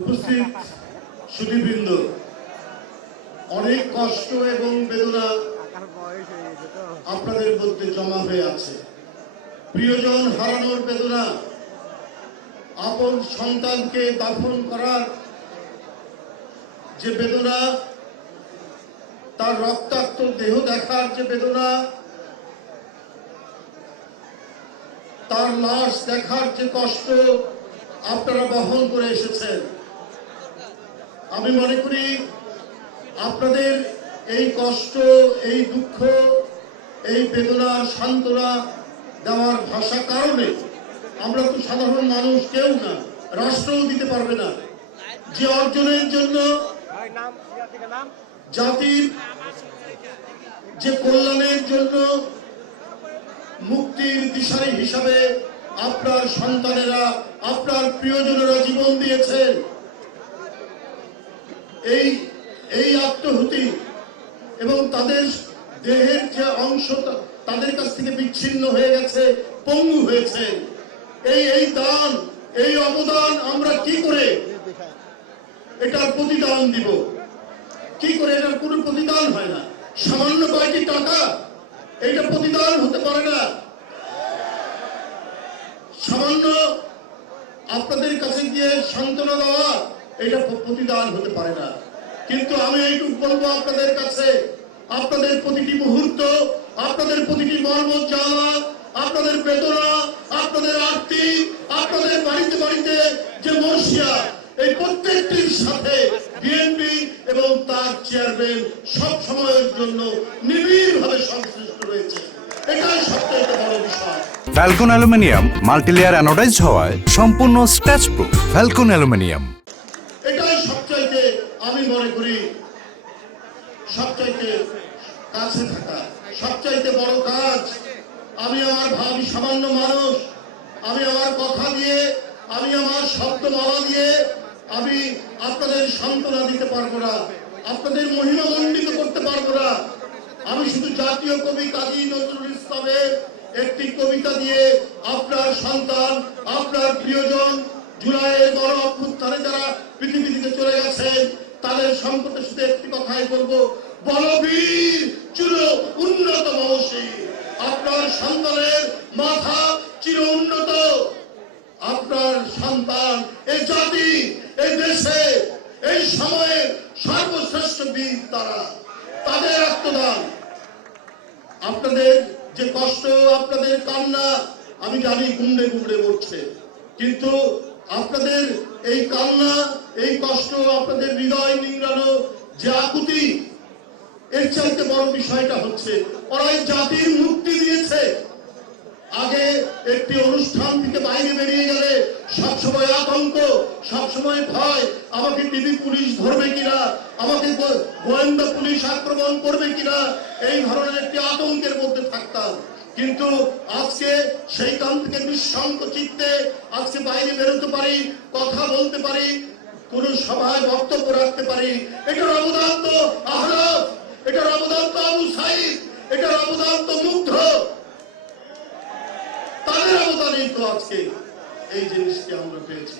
উপস্থিত সুধীবৃন্দ, অনেক কষ্ট এবং বেদনা আপনাদের মধ্যে জমা হয়ে আছে। প্রিয়জন হারানোর বেদনা, আপন সন্তানকে দাফন করার যে বেদনা, তার রক্তাক্ত দেহ দেখার যে বেদনা, তার লাশ দেখার যে কষ্ট আপনারা বহন করে এসেছেন। আমি মনে করি আপনাদের এই কষ্ট, এই দুঃখ, এই বেদনার সান্ত্বনা দেওয়ার ভাষা কারণে আমরা তো সাধারণ মানুষ, কেউ না, রাষ্ট্রও দিতে পারবে না। যে অর্জনের জন্য জাতির যে কল্যাণের জন্য মুক্তির দিশারি হিসাবে আপনার সন্তানেরা, আপনার প্রিয়জনেরা জীবন দিয়েছেন, এই আত্মহুতি এবং তাদের দেহের যে অংশ তাদের কাছ থেকে বিচ্ছিন্ন হয়ে গেছে, পঙ্গু হয়েছে, এই দান, এই অবদান আমরা কি করে এটার প্রতিদান দিব? কি করে? এটার কোনো প্রতিদান হয় না। সামান্য কয়েকটি টাকা এটা প্রতিদান হতে পারে না। সামান্য আপনাদের কাছে গিয়ে সান্ত্বনা দেওয়া এটা প্রতিদান হতে পারে না। কিন্তু আমি এইটুকু বলবো আপনাদের কাছে, আপনাদের প্রতিটি মুহূর্ত, আপনাদের প্রতিটি মর্ম জ্বালা, আপনাদের বেদনা, আপনাদের আরতি, আপনাদের বাড়িতে বাড়িতে যে মর্সিয়া, এই প্রত্যেকটির সাথে বিএনপি এবং তার চেয়ারম্যান সব সময়ের জন্য নিবিড়ভাবে সংশ্লিষ্ট রয়েছে। এটাই সবচেয়ে বড় বিষয়। ফ্যালকন অ্যালুমিনিয়াম মাল্টিলেয়ার অ্যানোডাইজড হওয়ায় সম্পূর্ণ স্ক্র্যাচ প্রুফ। ফ্যালকন অ্যালুমিনিয়াম, এটাই সবচাইতে, আমি মনে করি সবচাইতে কাছে থাকা, সবচাইতে বড় কাজ। আমি আমার ভাবি সামান্য মানুষ, আমি আমার কথা দিয়ে, আমি আমার শব্দমালা দিয়ে আমি আপনাদের সান্ত্বনা দিতে পারবো না, আপনাদের মহিমামণ্ডিত করতে পারবো না। আমি শুধু জাতীয় কবি কাজী নজরুল ইসলামের একটি কবিতা দিয়ে আপনার সন্তান, আপনার প্রিয়জন, জুলাইয়ের গণ অভ্যুত্থানে যারা পৃথিবী থেকে চলে গেছেন, তাদের সম্পর্কে শুধু একটি কথাই বলবো, বলবীর চির উন্নত বংশী। আপনার সন্তানের মাথা চির উন্নত। আপনার সন্তান এই জাতি, এই দেশে, এই সময়ে সর্বশ্রেষ্ঠ বীর তারা। তাদের আত্মদান, আপনাদের যে কষ্ট, আপনাদের কান্না, আমি জানি গুমড়ে গুমড়ে মরছে, কিন্তু আপনাদের এই কান্না, এই কষ্ট, আপনাদের হৃদয় নিংড়ানো যে আকুতি, এর চাইতে বড় বিষয়টা হচ্ছে ওরা এই জাতির মুক্তি দিয়েছে। আগে একটি অনুষ্ঠান থেকে বাইরে বেরিয়ে গেলে সবসময় আতঙ্ক, সবসময় ভয়, আমাকে টিভি পুলিশ ধরবে কিনা, আমাকে গোয়েন্দা পুলিশ আক্রমণ করবে কিনা, এই ধরনের একটি আতঙ্কের মধ্যে থাকতাম। কিন্তু আজকে সেইখান থেকে নিঃসঙ্ক চিত্তে আজকে বাইরে বেরোতে পারি, কথা বলতে পারি, কোন সভায় বক্তব্য রাখতে পারি। এটার অবদান তো আহরাফ, এটার অবদান তো আবু সাইদ, এটার অবদান তো মুগ্ধ। তাদের অবদানেই তো আজকে এই জিনিসকে আমরা পেয়েছি।